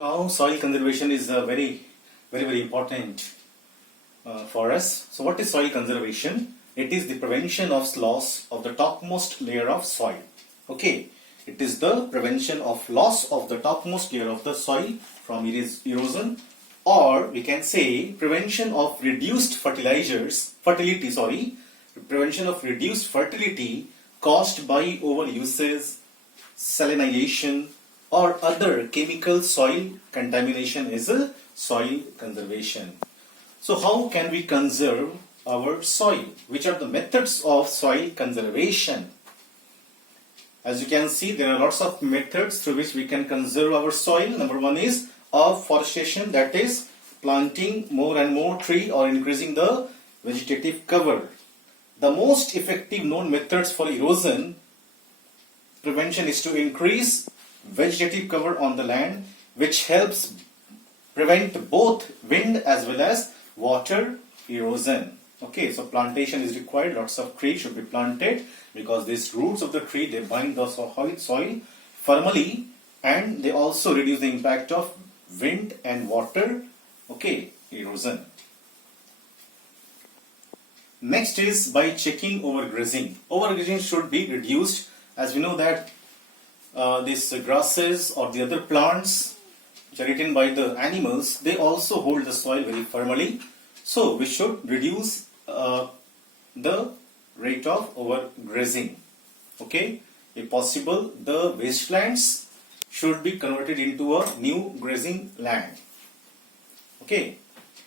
Now, soil conservation is very important for us. So, what is soil conservation? It is the prevention of loss of the topmost layer of soil. Okay, it is the prevention of loss of the topmost layer of the soil from erosion, or we can say prevention of prevention of reduced fertility caused by overuses, salinization, or other chemical soil contamination is a soil conservation. So how can we conserve our soil? Which are the methods of soil conservation? As you can see, there are lots of methods through which we can conserve our soil. Number one is afforestation, that is planting more and more tree or increasing the vegetative cover. The most effective known methods for erosion prevention is to increase vegetative cover on the land, which helps prevent both wind as well as water erosion. Okay, so plantation is required. Lots of trees should be planted because these roots of the tree, they bind the soil firmly, and they also reduce the impact of wind and water, okay, erosion. Next is by checking overgrazing. Overgrazing should be reduced, as we know that these grasses or the other plants which are eaten by the animals, they also hold the soil very firmly. So we should reduce the rate of overgrazing. Okay, if possible, the wastelands should be converted into a new grazing land. Okay,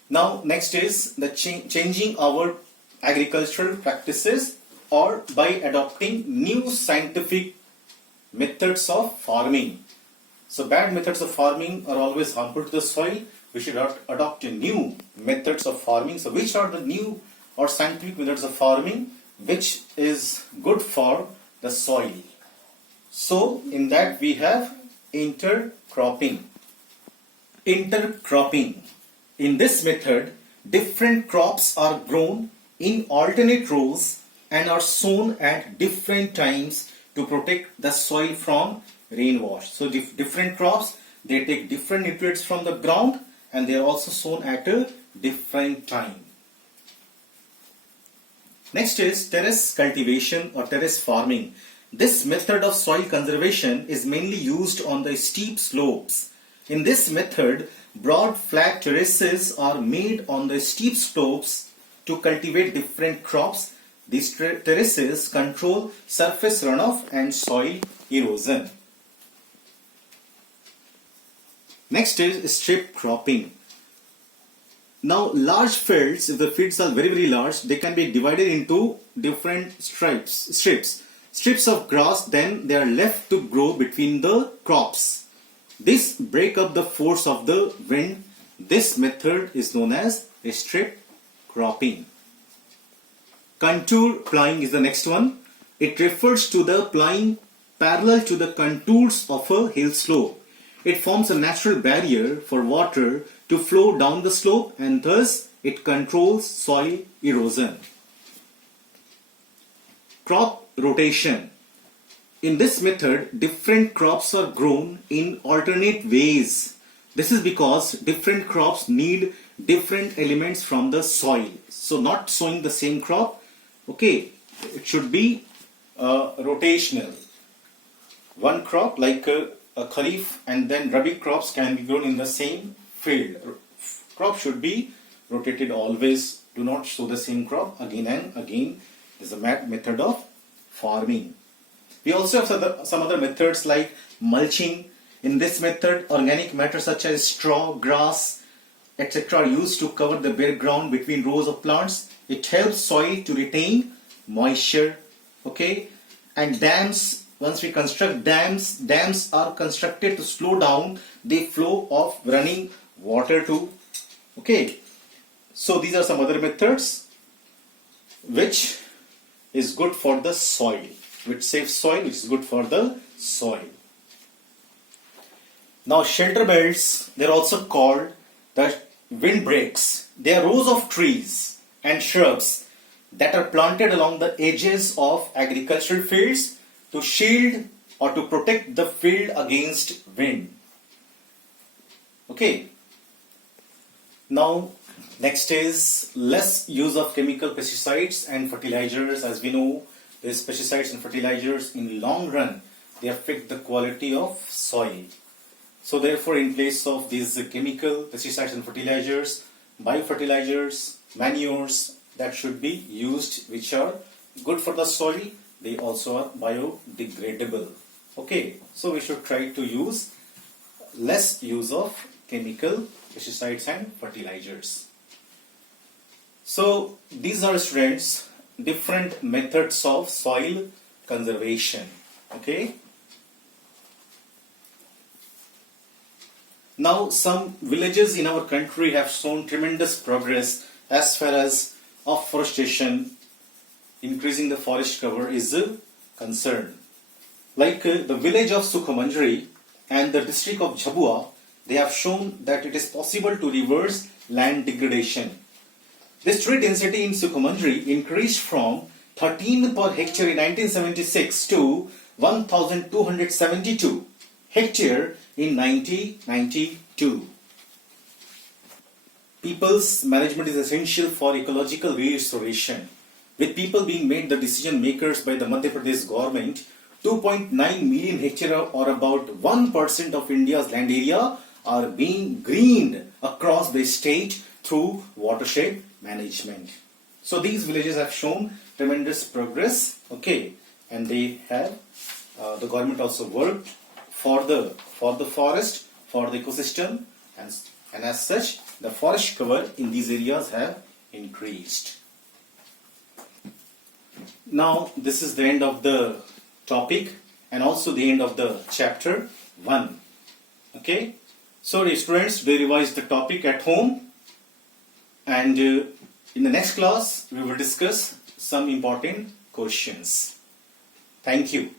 now next is the changing our agricultural practices, or by adopting new scientific methods of farming. So bad methods of farming are always harmful to the soil. We should adopt new methods of farming. So which are the new or scientific methods of farming which is good for the soil? So in that we have intercropping. Intercropping. In this method, different crops are grown in alternate rows and are sown at different times to protect the soil from rainwash. So different crops, they take different nutrients from the ground, and they are also sown at a different time. Next is terrace cultivation or terrace farming. This method of soil conservation is mainly used on the steep slopes. In this method, broad flat terraces are made on the steep slopes to cultivate different crops. These terraces control surface runoff and soil erosion. Next is strip cropping. Now large fields, if the fields are very large, they can be divided into different strips of grass, then they are left to grow between the crops. This break up the force of the wind. This method is known as strip cropping. Contour ploughing is the next one. It refers to the ploughing parallel to the contours of a hill slope. It forms a natural barrier for water to flow down the slope, and thus it controls soil erosion. Crop rotation. In this method, different crops are grown in alternate ways. This is because different crops need different elements from the soil. So not sowing the same crop. Okay, it should be rotational. One crop like a kharif and then rabi crops can be grown in the same field. Crop should be rotated always. Do not sow the same crop again and again. This is a method of farming. We also have some other methods like mulching. In this method, organic matter such as straw, grass, etc. are used to cover the bare ground between rows of plants. It helps soil to retain moisture. Okay, and dams. Once we construct dams are constructed to slow down the flow of running water too. Okay, so these are some other methods which is good for the soil, which saves soil, which is good for the soil. Now shelter belts, they are also called the windbreaks. They are rows of trees and shrubs that are planted along the edges of agricultural fields to shield or to protect the field against wind. Okay. Now, next is less use of chemical pesticides and fertilizers. As we know, these pesticides and fertilizers in long run, they affect the quality of soil. So therefore, in place of these chemical pesticides and fertilizers, biofertilizers, manures that should be used, which are good for the soil, they also are biodegradable. Okay, so we should try to use less use of chemical pesticides and fertilizers. So these are, students, different methods of soil conservation. Okay. Now, some villages in our country have shown tremendous progress as far as afforestation, increasing the forest cover is concerned. Like the village of Sukhamanjari and the district of Jhabua, they have shown that it is possible to reverse land degradation. The tree density in Sukhamanjari increased from 13 per hectare in 1976 to 1,272 hectare in 1992. People's management is essential for ecological restoration. With people being made the decision makers by the Madhya Pradesh government, 2.9 million hectare or about 1% of India's land area are being greened across the state through watershed management. So these villages have shown tremendous progress, okay, and they have the government also worked for the forest, for the ecosystem, and as such the forest cover in these areas have increased. Now this is the end of the topic and also the end of the chapter 1. Okay, so the students, they revise the topic at home, and in the next class we will discuss some important questions. Thank you.